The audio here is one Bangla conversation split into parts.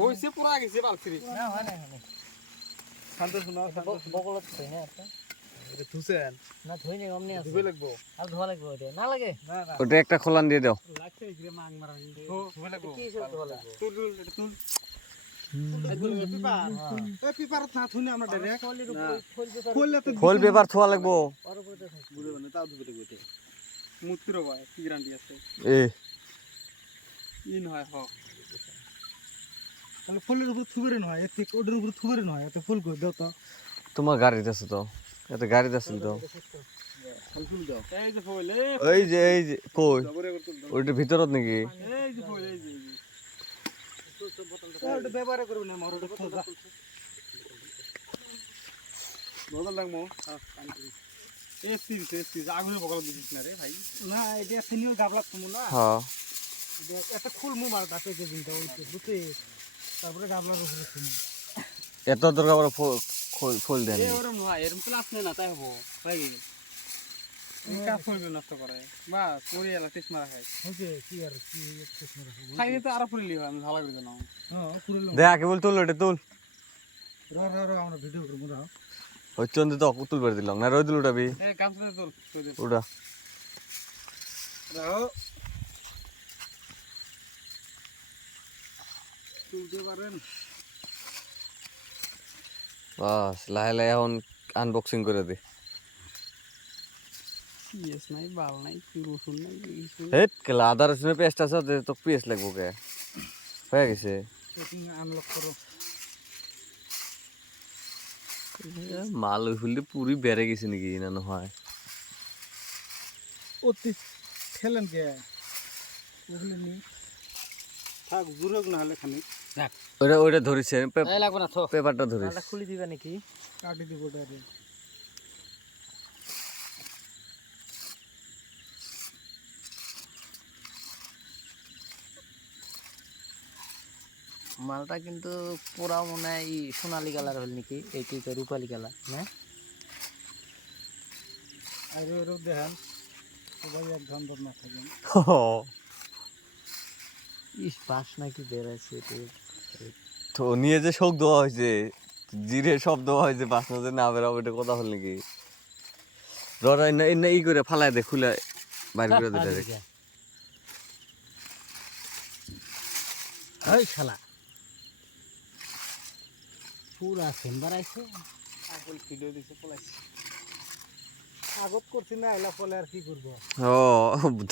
হইছে পুরা গেছে বালছিরি না হয় না শান্ত শোনা বকলত থই না একটা এটা থুছেন না থই না অমনি আছে ধুবে লাগবো আর ধোয়া লাগবে ওটা না লাগে না না ওটা একটা খোলান দিয়ে দাও লাগছে কি মাং মারা ধুবে লাগবো কি সব ধোয়া লাগবে তুল এটা তুল পেপার না থুনে আমরা ডাইরেক্ট ফলের উপর ফল পেপার খোললে তো ফল পেপার থোয়া লাগবো ওর উপরে তো থাকে বুঝবে না তাও ধুবে লাগবো এটা মুত্তিরো ভাই কি গ্যারান্টি আছে এ ইন হয় হ তাহলে ফুলের উপর থুবেরে নয় এতে ওদের উপর থুবেরে নয় এতে ফুল কই দাও তো তোমার গাড়িতে আছে তো এতে গাড়িতে আছিল তো ফুল ফুল দাও এই যে ফুল এই যে কই জবরে করতে দাও ওইটা ভিতরত নাকি এই যে ফুল এই যে ওটা ব্যবহার করব না মোর ওটা খোঁজা বদল লাগমো এসপি আগুনে বগল বুঝিস না রে ভাই না এটা সিনিয়র গাবলা তুমি না হ্যাঁ একটা ফুল মু মার দাপে যে দিনটা ওইতে বুঝতে তারপরে গাবলার উপরে তুমি এত দরকার বড় ফুল দেন এরকম হয় এরকম ক্লাস নেই না তাই হবো ভাই কাজ করবে নষ্ট করে বাস পরে এলা টেস্ট মারা খাই ওকে কি আর কি টেস্ট মারা খাইলে তো আরো ফুল লিও আমি ভালো করে জানো হ্যাঁ ফুল দেখ কেবল তুল ওটা তুল র আমরা ভিডিও করব দাও ওই চন্দি তো তুল বের দিলাম না রই দিল উঠাবি এ কাম করে তুল উঠা রাও তুলতে পারেন বাস লাহে লাহে এখন আনবক্সিং করে দে পিএস নাই বাল নাই রসুন নাই হেট কেলা আদা রসুনের পেস্ট আছে তো পেস্ট লাগবো কে হয়ে গেছে সেটিং আনলক করো মাল ওই ফুলটি পুরি বেড়ে গেছে নাকি না হয় অতি খেলেন কে ওগুলো নি থাক জুরক না হলে খানি থাক ওইটা ধরিছে এই লাগবে না থো পেপারটা ধরিস এটা খুলি দিবা নাকি কাটি দিব ডারে মালটা কিন্তু পুরা মনে হয় সোনালী কালার হল নাকি এই কি রূপালী কালার না আরে ওর দেখেন সবাই এক ধন্দর না থাকেন ইস বাস নাকি বেরাইছে তো নিয়ে যে শোক দেওয়া হয়েছে জিরে সব দেওয়া হয়েছে বাসনা যে না বেরাবো এটা কথা হল নাকি ররা এনে ই করে ফালাই দে খুলে বাইরে করে দে ডাইরেক্ট এই শালা পুরা চেম্বার আইছে আগল ভিডিও দিছে পলাইছে আগত করছি না এলা ফলে আর কি করব ও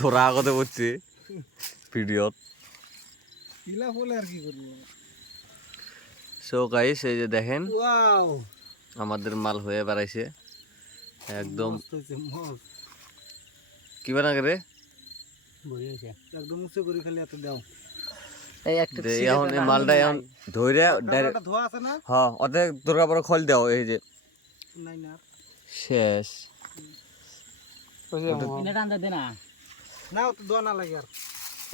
ধরা আগতে বলছি ভিডিওত ইলা ফলে আর কি করব সো গাইস এই যে দেখেন ওয়াও আমাদের মাল হয়ে বেড়াইছে একদম মস্ত হইছে মস্ত কি বানা রে বই হইছে একদম উঁচু করে খালি এত দাও এই একটা দে এখন এই মালটা এখন ধইরা ডাইরেক্ট একটা ধোয়া আছে না হ্যাঁ ওতে দুর্গা পরে খোল দাও এই যে নাই না শেষ এটা টান দে না না তো ধোয়া না লাগে আর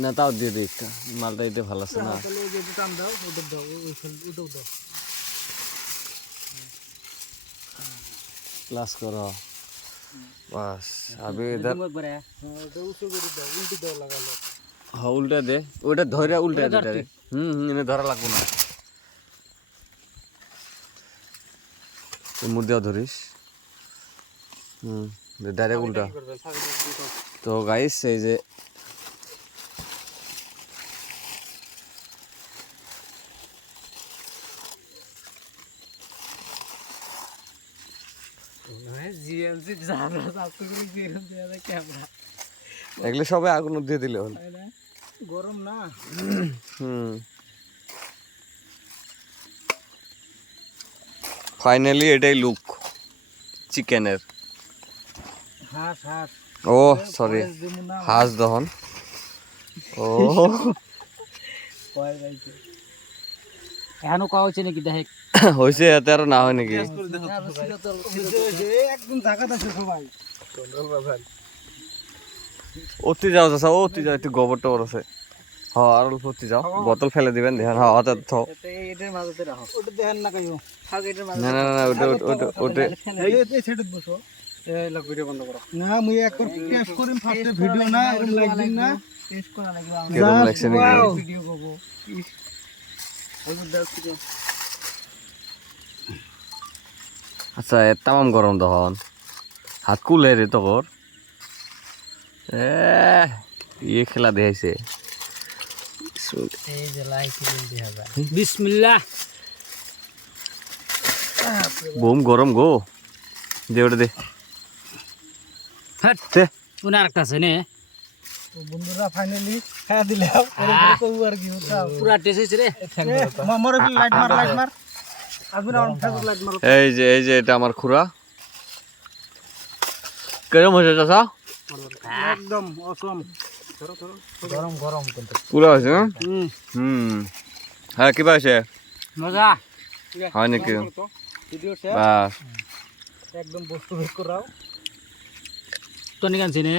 না তাও দিয়ে দিই একটা মালটা এটা ভালো আছে না তাহলে এই যে টান দাও ওদের দাও ওই খেল ওটাও দাও ক্লাস করো বাস আবে ইধর একবারে হ্যাঁ এটা উঁচু করে দাও উল্টি দাও লাগালো হ্যাঁ উল্টা দে ওটা ধরে উল্টা দে ডাইরেক্ট এনে ধরা লাগবো না মুড় দেওয়া ধরিস ডাইরেক্ট উল্টা তো গাইস এই যে জিএমসি জানা সাথে করে জিএমসি এর ক্যামেরা এগুলো সবাই আগুন দিয়ে দিলে হল গরম না ফাইনালি এটাই লুক চিকেনের হাঁস হাঁস ও সরি হাঁস দহন ও কয় গাইছে এখনো কওয়া হচ্ছে নাকি দেখ হয়েছে এতে আর না হয় নাকি একদম জায়গা আছে সবাই অতি যাও চাষা অতি যাও একটু গোবর টোবর আছে হ্যাঁ আর অল্প অতি যাও বোতল ফেলে দিবেন দেখেন হ্যাঁ হাতে থাও এটার মাঝে রাখো ওটা দেখেন না কাইও থাক এটার মাঝে না না না ওটা ওটা ওটা এই সাইডে বসো এই লাগ ভিডিও বন্ধ করো না মুই একবার টেস্ট করিম ফার্স্টে ভিডিও না এরকম লাইক দিন না টেস্ট করা লাগবে কেমন লাগছে নাকি ভিডিও করব আচ্ছা তামাম গরম তখন হাত কুলে রে তখন ইয়ে খেলা দেখাইছে এই যে লাইট দেখা যায় বিসমিল্লাহ বোম গরম গো দে ওটা দে হাট দে উনি আরেকটা আছে নে তো বন্ধুরা ফাইনালি খাওয়া দিলাম আর কি পুরা টেস্ট হয়েছে রে মার লাইট মার আজমির আমার ফেসবুক লাইট মার এই যে এটা আমার খুড়া কেরম হয়েছে চাচা একদম অসম গরম গরম কিন্তু পুরা হয়েছে না? হ্যাঁ কিবা হয়েছে মজা হয় নাকি ভিডিও বাস একদম বস্তু বের করাও টনিক আনছি নে